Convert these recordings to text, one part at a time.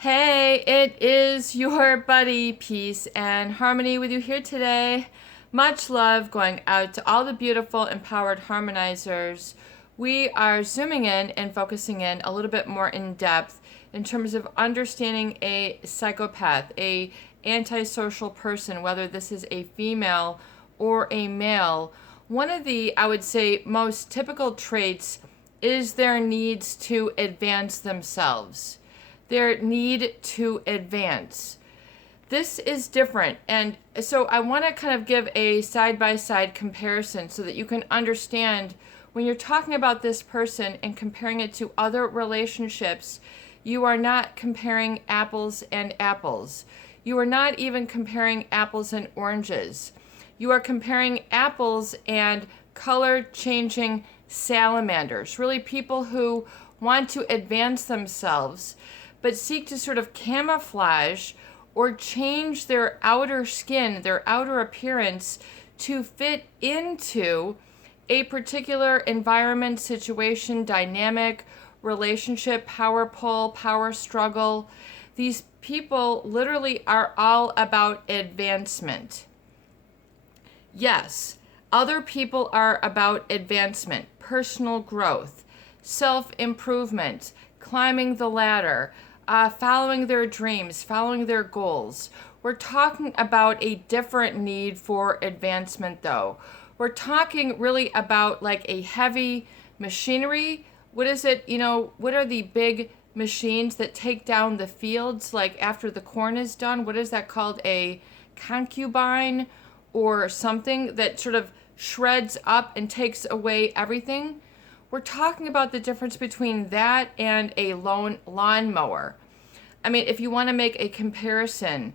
Hey, it is your buddy, Peace and Harmony, with you here today. Much love going out to all the beautiful, empowered harmonizers. We are zooming in and focusing in a little bit more in depth in terms of understanding a psychopath, a antisocial person, whether this is a female or a male. One of the, I would say, most typical traits is their needs to advance themselves, their need to advance. This is different. And so I want to kind of give a side-by-side comparison so that you can understand when you're talking about this person and comparing it to other relationships, you are not comparing apples and apples. You are not even comparing apples and oranges. You are comparing apples and color-changing salamanders, really people who want to advance themselves but seek to sort of camouflage or change their outer skin, their outer appearance to fit into a particular environment, situation, dynamic, relationship, power pull, power struggle. These people literally are all about advancement. Yes, other people are about advancement, personal growth, self-improvement, climbing the ladder, following their dreams, following their goals. We're talking about a different need for advancement, though. We're talking really about like a heavy machinery. What is it? What are the big machines that take down the fields, like after the corn is done? What is that called? A concubine or something that sort of shreds up and takes away everything? We're talking about the difference between that and a lawnmower. I mean, if you want to make a comparison,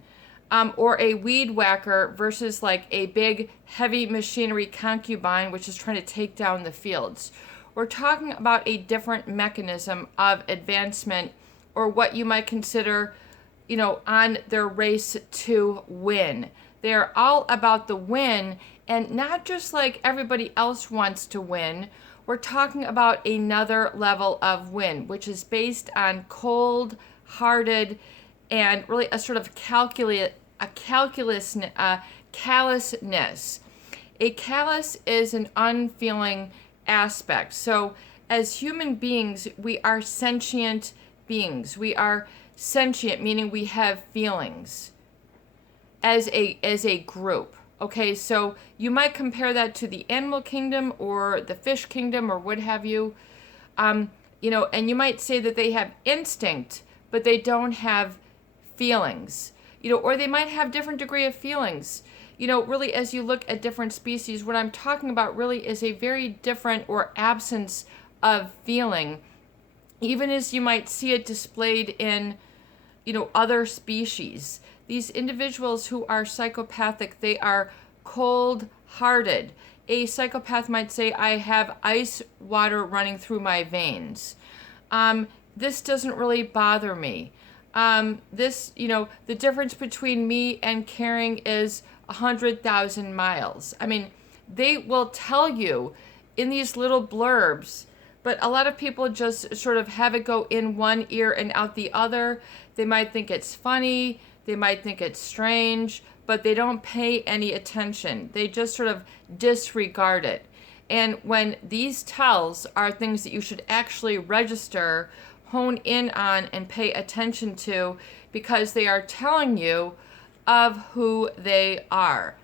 or a weed whacker versus like a big heavy machinery concubine, which is trying to take down the fields. We're talking about a different mechanism of advancement, or what you might consider, on their race to win. They're all about the win, and not just like everybody else wants to win. We're talking about another level of win, which is based on cold-hearted and really a sort of callousness. A callous is an unfeeling aspect. So as human beings, we are sentient beings. We are sentient, meaning we have feelings as a group. Okay, so you might compare that to the animal kingdom or the fish kingdom or what have you. And you might say that they have instinct, but they don't have feelings. Or they might have different degree of feelings. Really, as you look at different species, what I'm talking about really is a very different or absence of feeling, even as you might see it displayed in, other species. These individuals who are psychopathic, they are cold-hearted. A psychopath might say, I have ice water running through my veins. This doesn't really bother me. The difference between me and caring is 100,000 miles. I mean, they will tell you in these little blurbs, but a lot of people just sort of have it go in one ear and out the other. They might think it's funny. They might think it's strange, but they don't pay any attention. They just sort of disregard it. And when these tells are things that you should actually register, hone in on, and pay attention to, because they are telling you of who they are.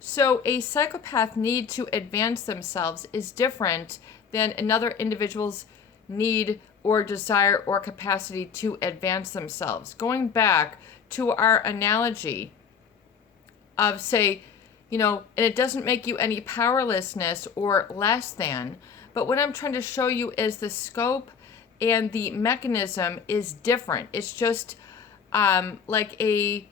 So a psychopath need to advance themselves is different than another individual's need or desire or capacity to advance themselves. Going back to our analogy of, say, and it doesn't make you any powerlessness or less than, but what I'm trying to show you is the scope and the mechanism is different. It's just it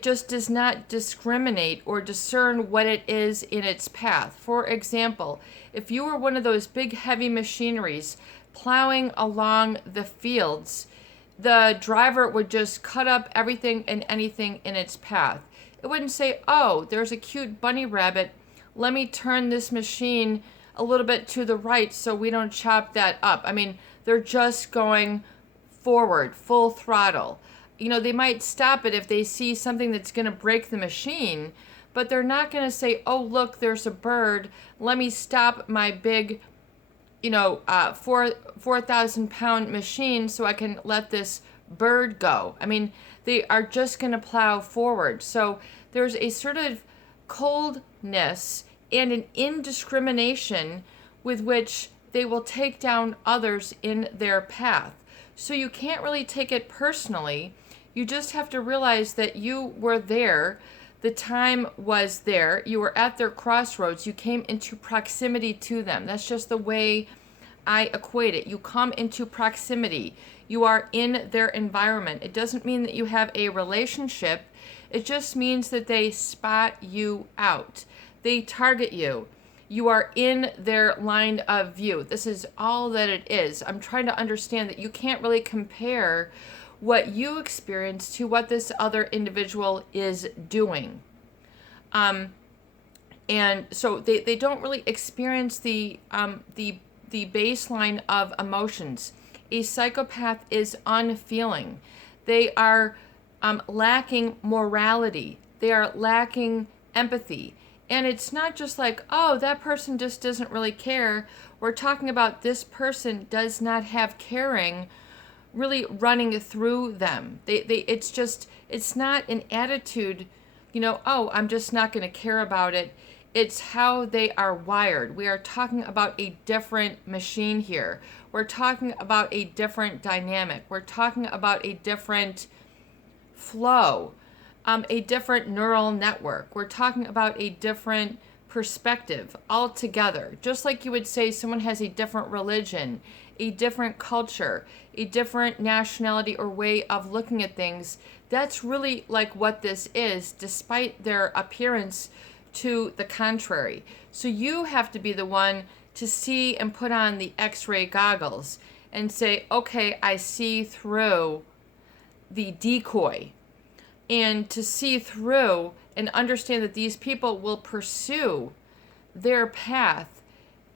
just does not discriminate or discern what it is in its path. For example, if you were one of those big heavy machineries plowing along the fields, the driver would just cut up everything and anything in its path. It wouldn't say, oh, there's a cute bunny rabbit. Let me turn this machine a little bit to the right so we don't chop that up. I mean, they're just going forward, full throttle. They might stop it if they see something that's going to break the machine, but they're not going to say, oh, look, there's a bird. Let me stop my big, 4,000-pound machine so I can let this bird go. I mean, they are just going to plow forward. So there's a sort of coldness and an indiscrimination with which they will take down others in their path. So you can't really take it personally. You just have to realize that you were there. The time was there. You were at their crossroads. You came into proximity to them. That's just the way I equate it. You come into proximity. You are in their environment. It doesn't mean that you have a relationship. It just means that they spot you out. They target you. You are in their line of view. This is all that it is. I'm trying to understand that you can't really compare what you experience to what this other individual is doing. And so they don't really experience the baseline of emotions. A psychopath is unfeeling. They are lacking morality. They are lacking empathy. And it's not just like, oh, that person just doesn't really care. We're talking about this person does not have caring really running through them. It's not an attitude, oh, I'm just not going to care about it. It's how they are wired. We are talking about a different machine here. We're talking about a different dynamic. We're talking about a different flow, a different neural network. We're talking about a different perspective altogether. Just like you would say someone has a different religion, a different culture, a different nationality or way of looking at things. That's really like what this is, despite their appearance to the contrary. So you have to be the one to see and put on the X-ray goggles and say, okay, I see through the decoy, and to see through and understand that these people will pursue their path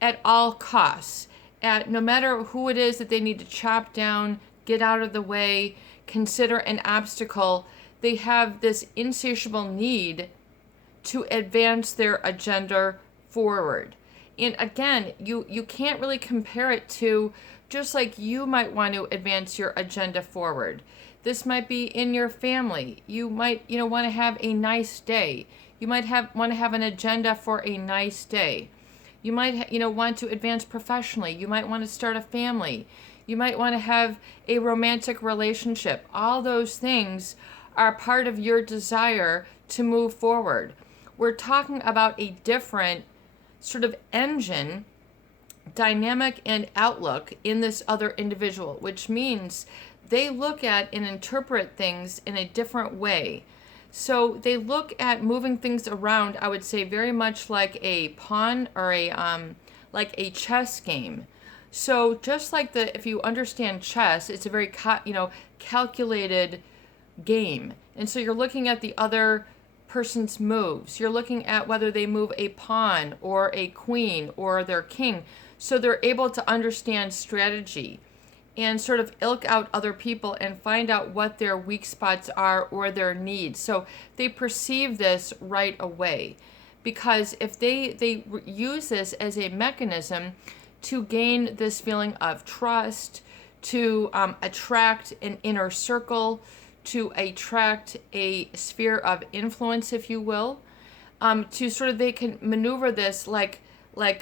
at all costs, at no matter who it is that they need to chop down, get out of the way, consider an obstacle. They have this insatiable need to advance their agenda forward. And again, you can't really compare it to just like you might want to advance your agenda forward. This might be in your family. You might, want to have a nice day. You might want to have an agenda for a nice day. You might, want to advance professionally. You might want to start a family. You might want to have a romantic relationship. All those things are part of your desire to move forward. We're talking about a different sort of engine, dynamic, and outlook in this other individual, which means they look at and interpret things in a different way. So they look at moving things around, I would say, very much like a pawn or like a chess game. So just like if you understand chess, it's a very calculated game. And so you're looking at the other person's moves. You're looking at whether they move a pawn or a queen or their king. So they're able to understand strategy and sort of ilk out other people and find out what their weak spots are or their needs. So they perceive this right away, because if they use this as a mechanism to gain this feeling of trust, to attract an inner circle, to attract a sphere of influence, if you will, to sort of, they can maneuver this like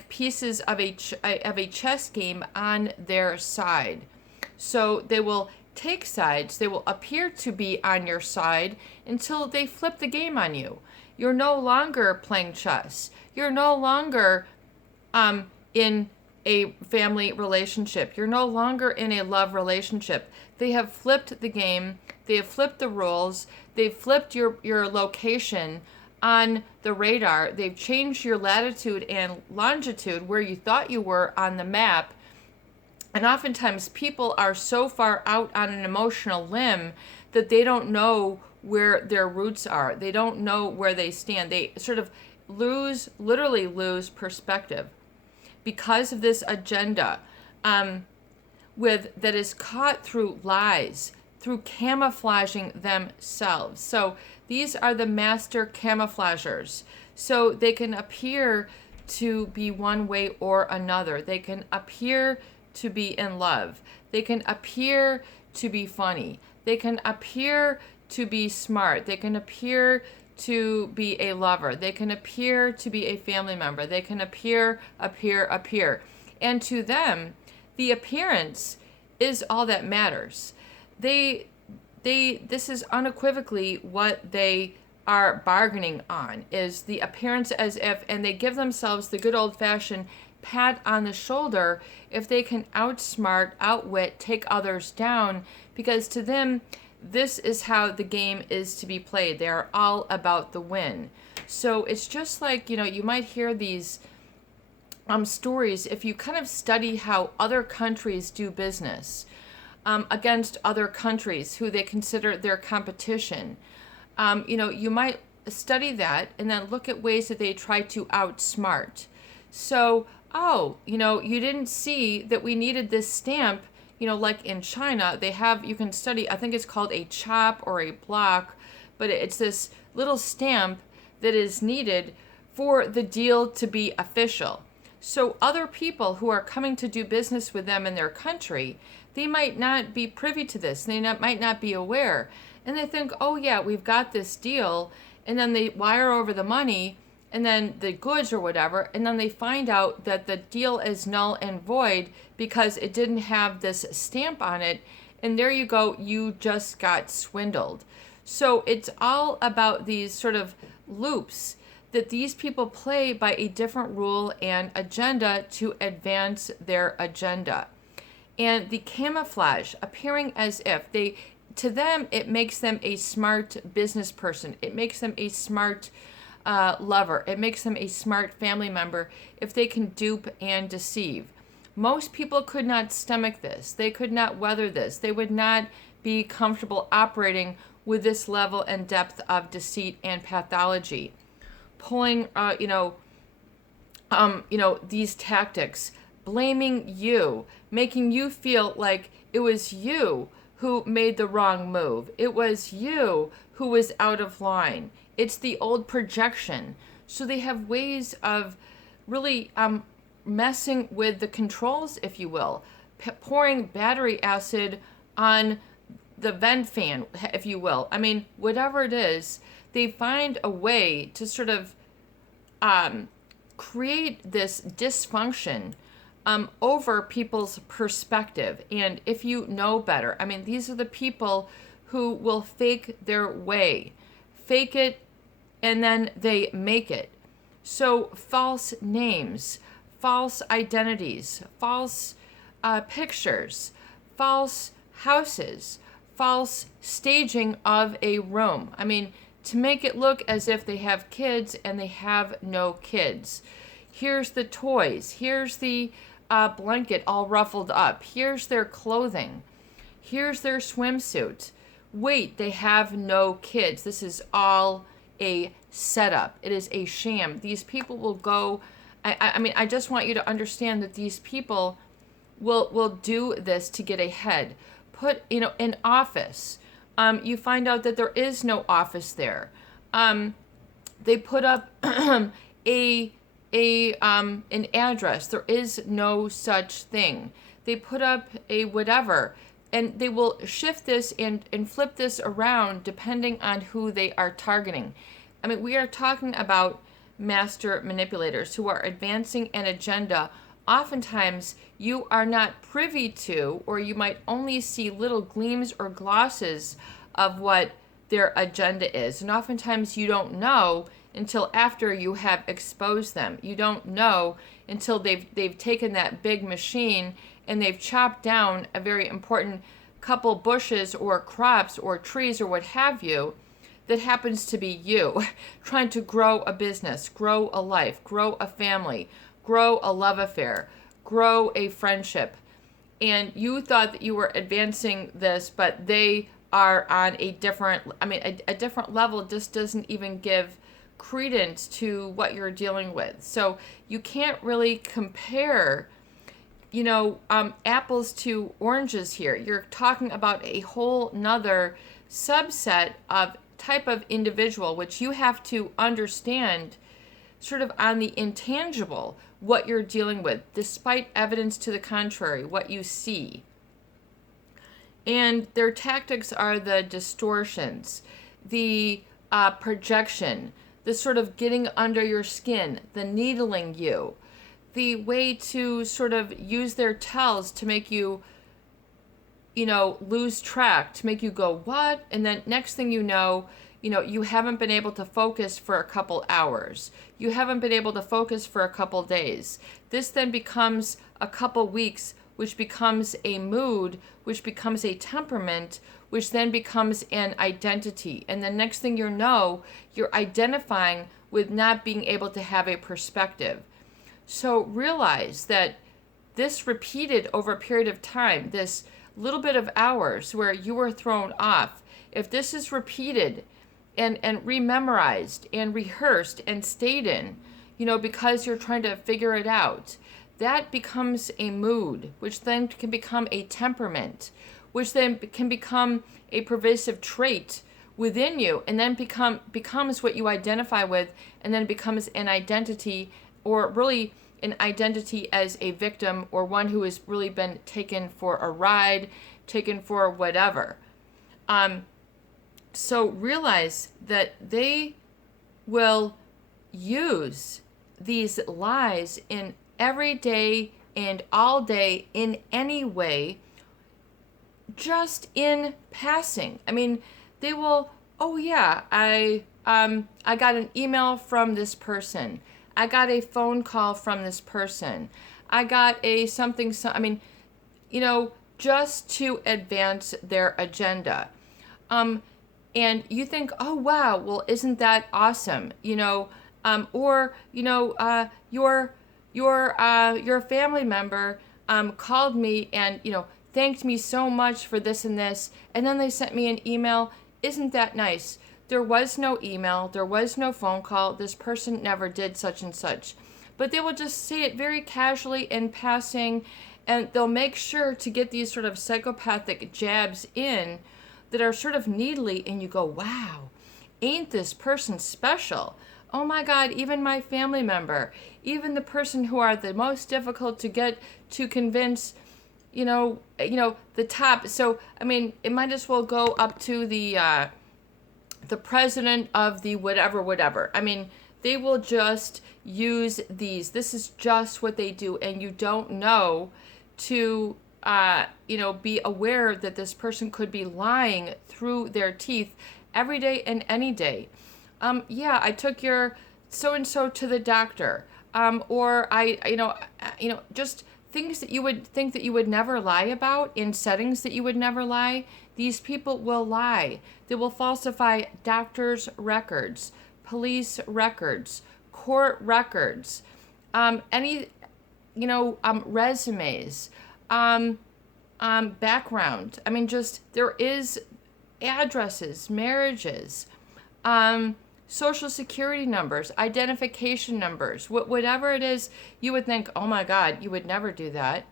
pieces of a chess game on their side. So they will take sides. They will appear to be on your side until they flip the game on you. You're no longer playing chess. You're no longer in a family relationship. You're no longer in a love relationship. They have flipped the game. They have flipped the rules. They've flipped your location on the radar. They've changed your latitude and longitude where you thought you were on the map. And oftentimes people are so far out on an emotional limb that they don't know where their roots are. They don't know where they stand. They sort of literally lose perspective because of this agenda. that is caught through lies, through camouflaging themselves. So these are the master camouflagers. So they can appear to be one way or another. They can appear to be in love. They can appear to be funny. They can appear to be smart. They can appear to be a lover. They can appear to be a family member. They can appear. And to them, the appearance is all that matters. This is unequivocally what they are bargaining on, is the appearance as if, and they give themselves the good old-fashioned pat on the shoulder if they can outsmart, outwit, take others down, because to them, this is how the game is to be played. They are all about the win. So it's just like, you might hear these stories if you kind of study how other countries do business against other countries who they consider their competition. You might study that and then look at ways that they try to outsmart. So, you didn't see that we needed this stamp, like in China, you can study, I think it's called a chop or a block, but it's this little stamp that is needed for the deal to be official. So other people who are coming to do business with them in their country, they might not be privy to this. They might not be aware. And they think, oh yeah, we've got this deal. And then they wire over the money and then the goods or whatever. And then they find out that the deal is null and void because it didn't have this stamp on it. And there you go, you just got swindled. So it's all about these sort of loops that these people play by a different rule and agenda to advance their agenda. And the camouflage, appearing as if to them, it makes them a smart business person. It makes them a smart lover. It makes them a smart family member if they can dupe and deceive. Most people could not stomach this. They could not weather this. They would not be comfortable operating with this level and depth of deceit and pathology. Pulling, these tactics, blaming you, making you feel like it was you who made the wrong move. It was you who was out of line. It's the old projection. So they have ways of really messing with the controls, if you will, pouring battery acid on the vent fan, if you will. I mean, whatever it is, they find a way to sort of create this dysfunction over people's perspective. And if you know better, I mean, these are the people who will fake their way, fake it, and then they make it. So false names, false identities, false pictures, false houses, false staging of a room. I mean, to make it look as if they have kids and they have no kids. Here's the toys. Here's the blanket all ruffled up. Here's their clothing. Here's their swimsuit. Wait, they have no kids. This is all a setup. It is a sham. These people will go. I mean, I just want you to understand that these people will do this to get ahead. Put, an office. You find out that there is no office there. They put up an address. There is no such thing. They put up a whatever, and they will shift this and flip this around depending on who they are targeting. I mean, we are talking about master manipulators who are advancing an agenda. Oftentimes you are not privy to, or you might only see little gleams or glosses of what their agenda is. And oftentimes you don't know until after you have exposed them. You don't know until they've taken that big machine and they've chopped down a very important couple bushes or crops or trees or what have you that happens to be you trying to grow a business, grow a life, grow a family, grow a love affair, grow a friendship. And you thought that you were advancing this, but they are on a different level. Just doesn't even give credence to what you're dealing with. So you can't really compare apples to oranges here. You're talking about a whole nother subset of type of individual, which you have to understand sort of on the intangible, what you're dealing with, despite evidence to the contrary, what you see. And their tactics are the distortions, the projection, the sort of getting under your skin, the needling you, the way to sort of use their tells to make you, lose track, to make you go, what? And then next thing you know, you haven't been able to focus for a couple hours. You haven't been able to focus for a couple days. This then becomes a couple weeks, which becomes a mood, which becomes a temperament, which then becomes an identity. And the next thing you know, you're identifying with not being able to have a perspective. So realize that this repeated over a period of time, this little bit of hours where you were thrown off, if this is repeated and rememorized and rehearsed and stayed in, because you're trying to figure it out, that becomes a mood, which then can become a temperament, which then can become a pervasive trait within you, and then becomes what you identify with, and then becomes an identity, or really an identity as a victim, or one who has really been taken for a ride, taken for whatever. So realize that they will use these lies in every day and all day in any way, just in passing. I mean, they will, oh yeah, I got an email from this person. I got a phone call from this person. I got a something, just to advance their agenda. And you think, oh wow, well, isn't that awesome? Or your family member called me and thanked me so much for this and this, and then they sent me an email. Isn't that nice? There was no email, there was no phone call, this person never did such and such. But they will just say it very casually in passing, and they'll make sure to get these sort of psychopathic jabs in that are sort of needly, and you go, wow, ain't this person special? Oh my God, even my family member, even the person who are the most difficult to get to convince, the top. So, it might as well go up to the president of the whatever. They will just use these. This is just what they do, and you don't know to be aware that this person could be lying through their teeth every day and any day. I took your so-and-so to the doctor. Or just things that you would think that you would never lie about in settings that you would never lie. These people will lie. They will falsify doctors' records, police records, court records, resumes, background. There is addresses, marriages, social security numbers, identification numbers, whatever it is, you would think, oh my God, you would never do that.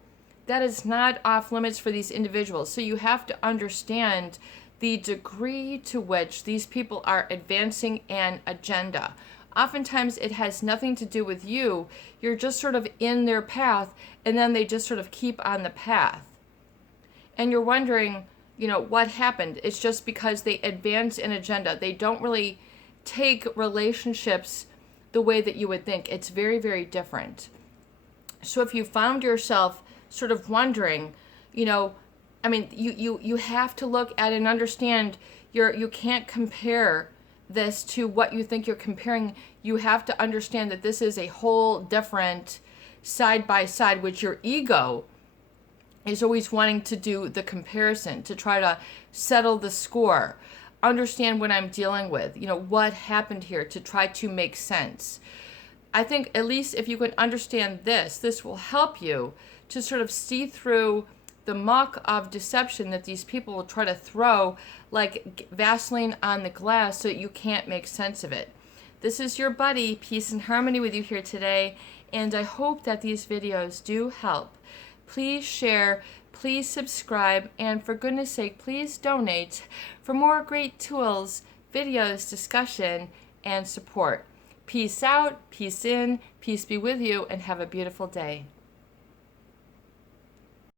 That is not off limits for these individuals. So you have to understand the degree to which these people are advancing an agenda. Oftentimes it has nothing to do with you. You're just sort of in their path, and then they just sort of keep on the path. And you're wondering, what happened? It's just because they advance an agenda. They don't really take relationships the way that you would think. It's very, very different. So if you found yourself sort of wondering, you have to look at and understand you can't compare this to what you think you're comparing. You have to understand that this is a whole different side by side, which your ego is always wanting to do the comparison, to try to settle the score, understand what I'm dealing with, what happened here, to try to make sense. I think at least if you can understand this will help you to sort of see through the muck of deception that these people will try to throw like Vaseline on the glass so that you can't make sense of it. This is your buddy, Peace and Harmony, with you here today, and I hope that these videos do help. Please share, please subscribe, and for goodness sake, please donate for more great tools, videos, discussion, and support. Peace out, peace in, peace be with you, and have a beautiful day.